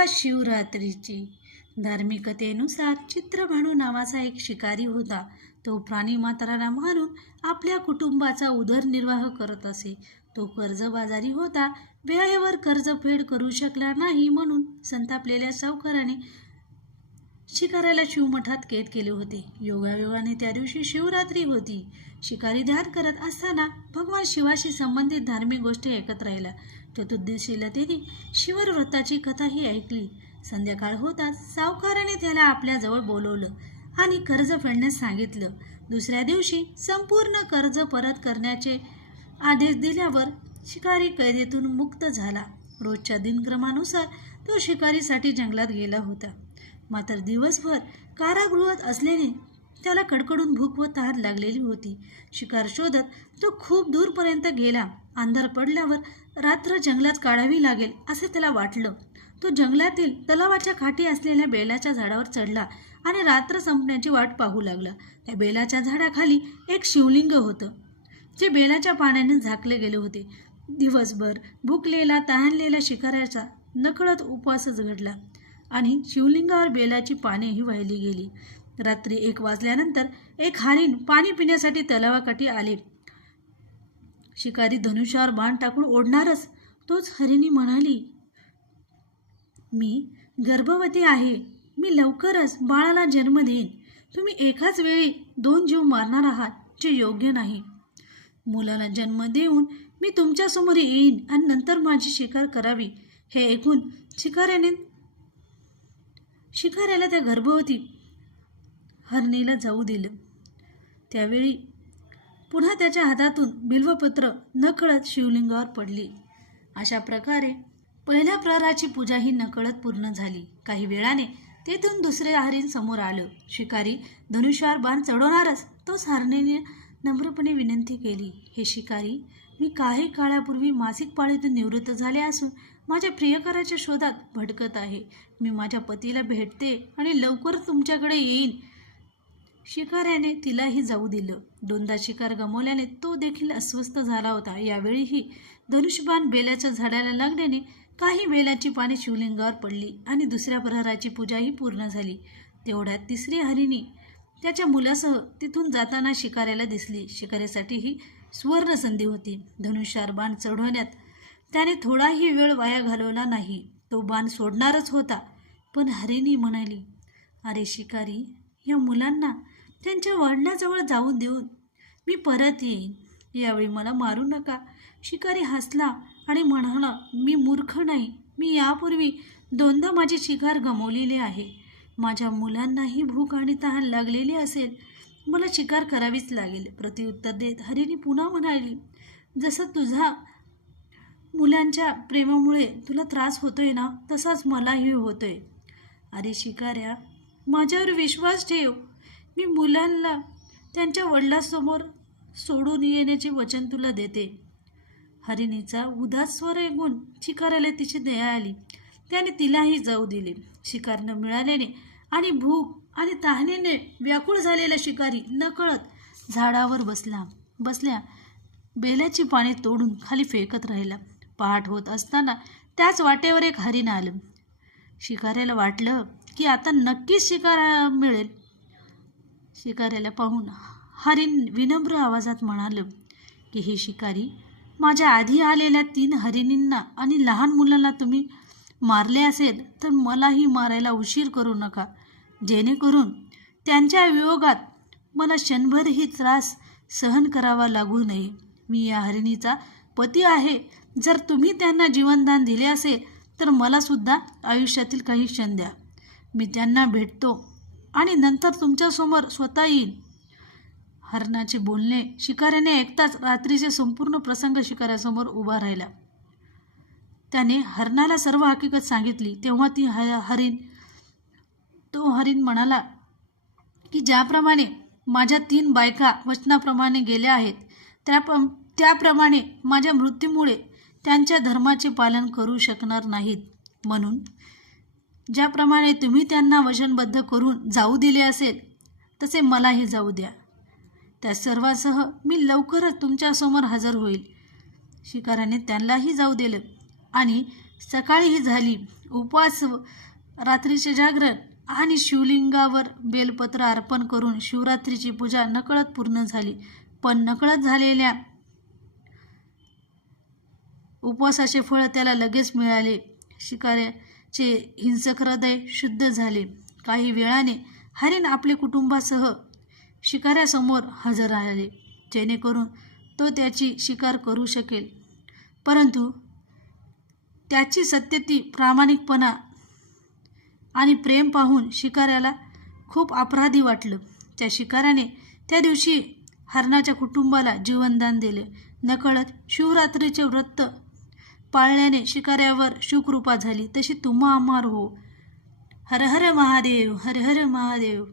कथा शिवरात्रीची. धार्मिकतेनुसार चित्रभानू नावाचा एक शिकारी होता. तो प्राणीमात्राला मारून आपल्या कुटुंबाचा उदरनिर्वाह करत असे. तो कर्जबाजारी होता. वेळेवर कर्जफेड करू शकला नाही म्हणून संतापलेल्या सावकाराने शिकाऱ्याला शिवमठात कैद केले होते. योगायोगाने त्या दिवशी शिवरात्री होती. शिकारी ध्यान करत असताना भगवान शिवाशी संबंधित धार्मिक गोष्टी ऐकत राहिला. चतुर्दशीला त्याने शिवव्रताची कथाही ऐकली. संध्याकाळ होताच सावकाराने त्याला आपल्याजवळ बोलवलं आणि कर्ज फेडण्यास सांगितलं. दुसऱ्या दिवशी संपूर्ण कर्ज परत करण्याचे आदेश दिल्यावर शिकारी कैदेतून मुक्त झाला. रोजच्या दिनक्रमानुसार तो शिकारीसाठी जंगलात गेला होता. मात्र दिवसभर कारागृहात असल्याने त्याला कडकडून भूक व तहान लागलेली होती. शिकार शोधत तो खूप दूरपर्यंत गेला. अंधार पडल्यावर रात्र जंगलात काढावी लागेल असे त्याला वाटलं. तो जंगलातील तलावाच्या काठी असलेल्या बेलाच्या झाडावर चढला आणि रात्र संपण्याची वाट पाहू लागला. त्या बेलाच्या झाडाखाली एक शिवलिंग होतं, जे बेलाच्या पाण्याने झाकले गेले होते. दिवसभर भुकलेला तहानलेला शिकाऱ्याचा नकळत उपवासच घडला आणि शिवलिंगावर बेलाची पानेही वाहिली गेली. रात्री 1 वाजल्यानंतर एक हरीण पाणी पिण्यासाठी तलावाकाठी आले. शिकारी धनुष्यावर बाण टाकून ओढणारच तोच हरिणी म्हणाली, मी गर्भवती आहे. मी लवकरच बाळाला जन्म देईन. तुम्ही एकाच वेळी 2 जीव मारणार आहात, जे योग्य नाही. मुलाला जन्म देऊन मी तुमच्यासमोर येईन आणि नंतर माझी शिकार करावी. हे ऐकून शिकाऱ्याला त्या गर्भवती हरणीला जाऊ दिलं. त्यावेळी पुन्हा त्याच्या हातातून बिल्वपत्र नकळत शिवलिंगावर पडली. अशा प्रकारे पहिल्या प्रहराची पूजाही नकळत पूर्ण झाली. काही वेळाने तेथून दुसरे हरीण समोर आलं. शिकारी धनुष्यावर बाण चढवणारच तोच हरणीने नम्रपणे विनंती केली, हे शिकारी, मी काही काळापूर्वी मासिक पाळीतून निवृत्त झाले असून माझ्या प्रियकराच्या शोधात भटकत आहे. मी माझ्या पतीला भेटते आणि लवकरच तुमच्याकडे येईन. शिकाऱ्याने तिलाही जाऊ दिलं. 2दा शिकार गमावल्याने तो देखील अस्वस्थ झाला होता. यावेळीही धनुष्यबाण बेलाच्या झाडाला लागल्याने काही बेलाची पाने शिवलिंगावर पडली आणि दुसऱ्या प्रहराची पूजाही पूर्ण झाली. तेवढ्यात तिसरी हरिणी त्याच्या मुलासह तिथून जाताना शिकाऱ्याला दिसली. शिकाऱ्यासाठी ही सुवर्ण संधी होती. धनुष्यावर बाण चढवण्यात त्याने थोडाही वेळ वाया घालवला नाही. तो बाण सोडणारच होता, पण हरिणी म्हणाली, अरे शिकारी, या मुलांना त्यांच्या वडिलांजवळ जाऊन देऊन मी परत येईन. यावेळी मला मारू नका. शिकारी हसला आणि म्हणाला, मी मूर्ख नाही. मी यापूर्वी 2दा माझी शिकार गमावलेली आहे. माझ्या मुलांनाही भूक आणि तहान लागलेली असेल. मला शिकार करावीच लागेल. प्रत्युत्तर देत हरिणी पुन्हा म्हणाली, जसं तुझा मुलांच्या प्रेमामुळे तुला त्रास होतोय ना, तसाच मलाही होतोय. अरे शिकाऱ्या, माझ्यावर विश्वास ठेव. मी मुलांना त्यांच्या वडिलांसमोर सोडून येण्याचे वचन तुला देते. हरिणीचा उदास स्वर ऐकून शिकाऱ्याला तिची दया आली. त्याने तिलाही जाऊ दिले. शिकार न मिळाल्याने आणि भूक आणि तहानेने व्याकुळ झालेला शिकारी नकळत झाडावर बसल्या बेलाची पाने तोडून खाली फेकत राहिला. पहाट होत असताना त्याच वाटेवर एक हरिण आलं. शिकाऱ्याला वाटलं की आता नक्कीच शिकार मिळेल. शिकाऱ्याला पाहून हरिण विनम्र आवाजात म्हणालं की, हे शिकारी, माझ्या आधी आलेल्या 3 हरिणींना आणि लहान मुलांना तुम्ही मारले असेल तर मलाही मारायला उशीर करू नका, जेणेकरून त्यांच्या वियोगात मला क्षणभरही त्रास सहन करावा लागू नये. मी या हरिणीचा पती आहे. जर तुम्ही त्यांना जीवनदान दिले असेल तर मलासुद्धा आयुष्यातील काही क्षण द्या. मी त्यांना भेटतो आणि नंतर तुमच्यासमोर स्वतः येईन. हरणाचे बोलणे शिकाऱ्याने ऐकताच रात्रीचे संपूर्ण प्रसंग शिकाऱ्यासमोर उभा राहिला. त्याने हरणाला सर्व हकीकत सांगितली. तेव्हा तो हरिण म्हणाला की, ज्याप्रमाणे माझ्या 3 बायका वचनाप्रमाणे गेल्या आहेत, त्याप्रमाणे माझ्या मृत्यूमुळे त्यांच्या धर्माचे पालन करू शकणार नाहीत. म्हणून ज्याप्रमाणे तुम्ही त्यांना वचनबद्ध करून जाऊ दिले असेल, तसे मलाही जाऊ द्या. त्या सर्वांसह मी लवकरच तुमच्यासमोर हजर होईल. शिकाऱ्याने त्यांनाही जाऊ दिलं आणि सकाळीही झाली. उपवास, रात्रीचे जागरण आणि शिवलिंगावर बेलपत्र अर्पण करून शिवरात्रीची पूजा नकळत पूर्ण झाली. पण नकळत झालेल्या उपवासाचे फळ त्याला लगेच मिळाले. शिकाऱ्याचे हिंसक हृदय शुद्ध झाले. काही वेळाने हरिण आपल्या कुटुंबासह शिकाऱ्यासमोर हजर राहिले, जेणेकरून तो त्याची शिकार करू शकेल. परंतु त्याची सत्यती, प्रामाणिकपणा आणि प्रेम पाहून शिकाऱ्याला खूप अपराधी वाटलं. त्या शिकाऱ्याने त्या दिवशी हरणाच्या कुटुंबाला जीवनदान दिले. नकळत शिवरात्रीचे व्रत पाळल्याने शिकाऱ्यावर शुककृपा झाली. तशी तुम्हा अमार हो. हर हर महादेव, हर हर महादेव.